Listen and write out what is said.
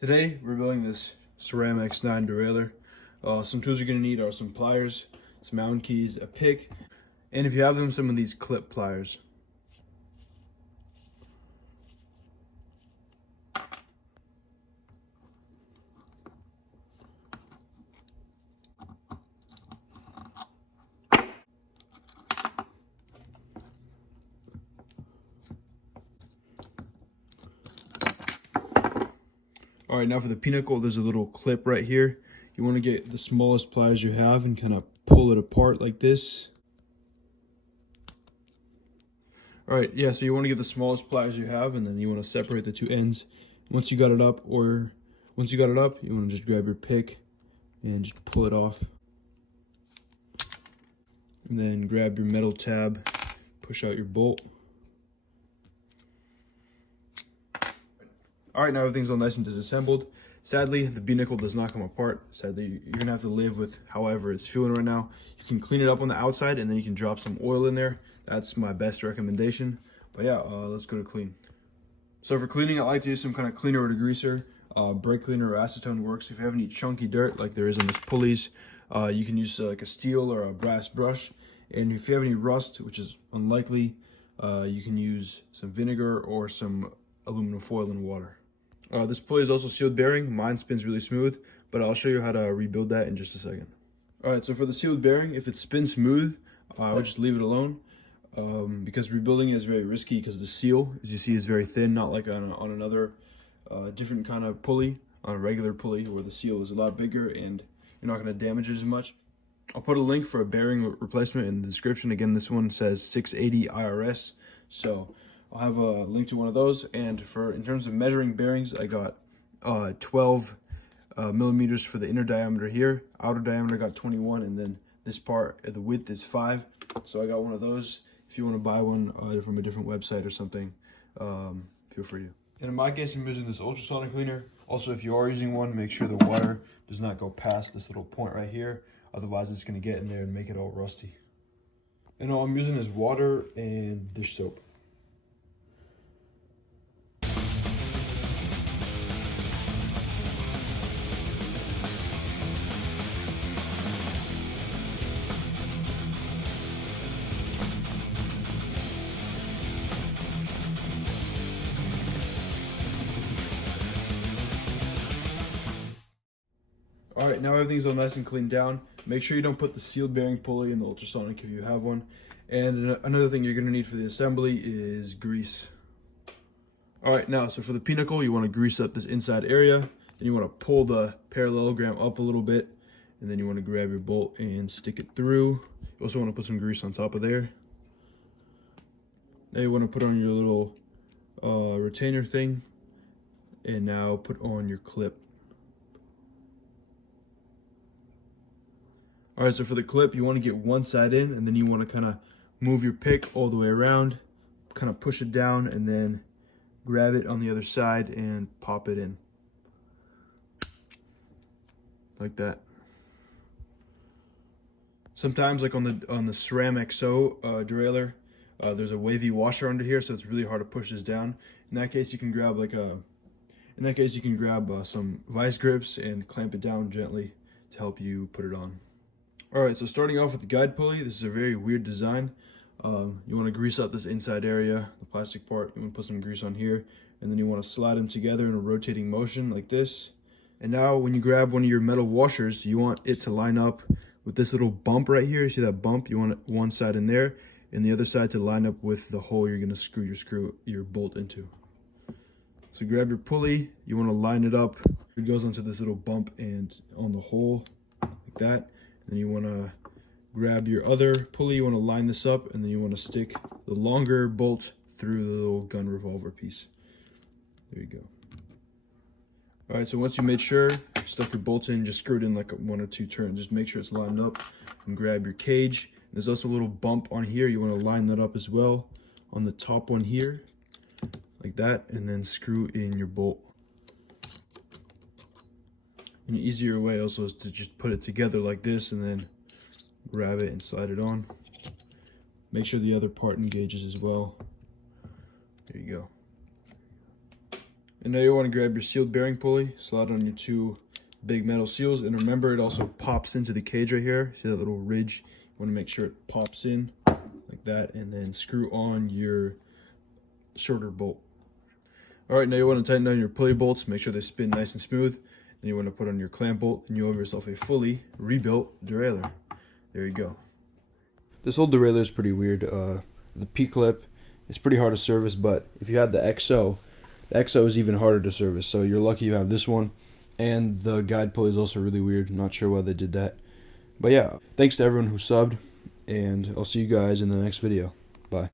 Today, we're building this SRAM X9 derailleur. Some tools you're going to need are some pliers, some Allen keys, a pick, and if you have them, some of these clip pliers. All right, now for the pinnacle, there's a little clip right here. You want to get the smallest pliers you have and kind of pull it apart like this. All right, yeah, so you want to get the smallest pliers you have, and then you want to separate the two ends. Once you got it up, you want to just grab your pick and just pull it off. And then grab your metal tab, push out your bolt. All right, now everything's all nice and disassembled. Sadly, the B-nickel does not come apart. Sadly, you're gonna have to live with however it's feeling right now. You can clean it up on the outside and then you can drop some oil in there. That's my best recommendation. But yeah, let's go to clean. So for cleaning, I like to use some kind of cleaner or degreaser. Brake cleaner or acetone works. If you have any chunky dirt like there is on this Pulleys, you can use like a steel or a brass brush. And if you have any rust, which is unlikely, you can use some vinegar or some aluminum foil and water. This pulley is also sealed bearing. Mine spins really smooth, but I'll show you how to rebuild that in just a second. All right, so for the sealed bearing, if it spins smooth, I would just leave it alone because rebuilding is very risky because the seal, as you see, is very thin, not like on another different kind of pulley, on a regular pulley where the seal is a lot bigger and you're not going to damage it as much. I'll put a link for a bearing replacement in the description. Again, this one says 680 IRS, so I'll have a link to one of those. And in terms of measuring bearings, I got 12 millimeters for the inner diameter here. Outer diameter I got 21, and then this part, the width is 5. So I got one of those. If you want to buy one from a different website or something, feel free to. And in my case, I'm using this ultrasonic cleaner. Also, if you are using one, make sure the water does not go past this little point right here. Otherwise, it's going to get in there and make it all rusty. And all I'm using is water and dish soap. All right, now everything's all nice and cleaned down. Make sure you don't put the sealed bearing pulley in the ultrasonic if you have one. And another thing you're gonna need for the assembly is grease. All right, now, so for the pinnacle, you wanna grease up this inside area. Then you wanna pull the parallelogram up a little bit. And then you wanna grab your bolt and stick it through. You also wanna put some grease on top of there. Now you wanna put on your little retainer thing. And now put on your clip. All right, so for the clip, you want to get one side in, and then you want to kind of move your pick all the way around, kind of push it down, and then grab it on the other side and pop it in. Like that. Sometimes, like on the SRAM XO derailleur, there's a wavy washer under here, so it's really hard to push this down. In that case, you can grab some vice grips and clamp it down gently to help you put it on. All right, so starting off with the guide pulley, this is a very weird design. You want to grease up this inside area, the plastic part. You want to put some grease on here, and then you want to slide them together in a rotating motion like this. And now when you grab one of your metal washers, you want it to line up with this little bump right here. You see that bump? You want one side in there, and the other side to line up with the hole you're going to screw your bolt into. So grab your pulley, you want to line it up. It goes onto this little bump and on the hole like that. Then you want to grab your other pulley, you want to line this up, and then you want to stick the longer bolt through the little gun revolver piece. There you go. All right, so once you made sure, stuck your bolt in, just screw it in like 1 or 2 turns. Just make sure it's lined up and grab your cage. There's also a little bump on here. You want to line that up as well on the top one here, like that, and then screw in your bolt. An easier way also is to just put it together like this and then grab it and slide it on. Make sure the other part engages as well. There you go. And now you want to grab your sealed bearing pulley, slide on your 2 big metal seals, and remember it also pops into the cage right here. See that little ridge? You want to make sure it pops in like that, and then screw on your shorter bolt. Alright, now you want to tighten down your pulley bolts, make sure they spin nice and smooth. Then you want to put on your clamp bolt, and you have yourself a fully rebuilt derailleur. There you go. This whole derailleur is pretty weird. The P-clip is pretty hard to service, but if you had the XO is even harder to service. So you're lucky you have this one. And the guide pulley is also really weird. Not sure why they did that. But yeah, thanks to everyone who subbed, and I'll see you guys in the next video.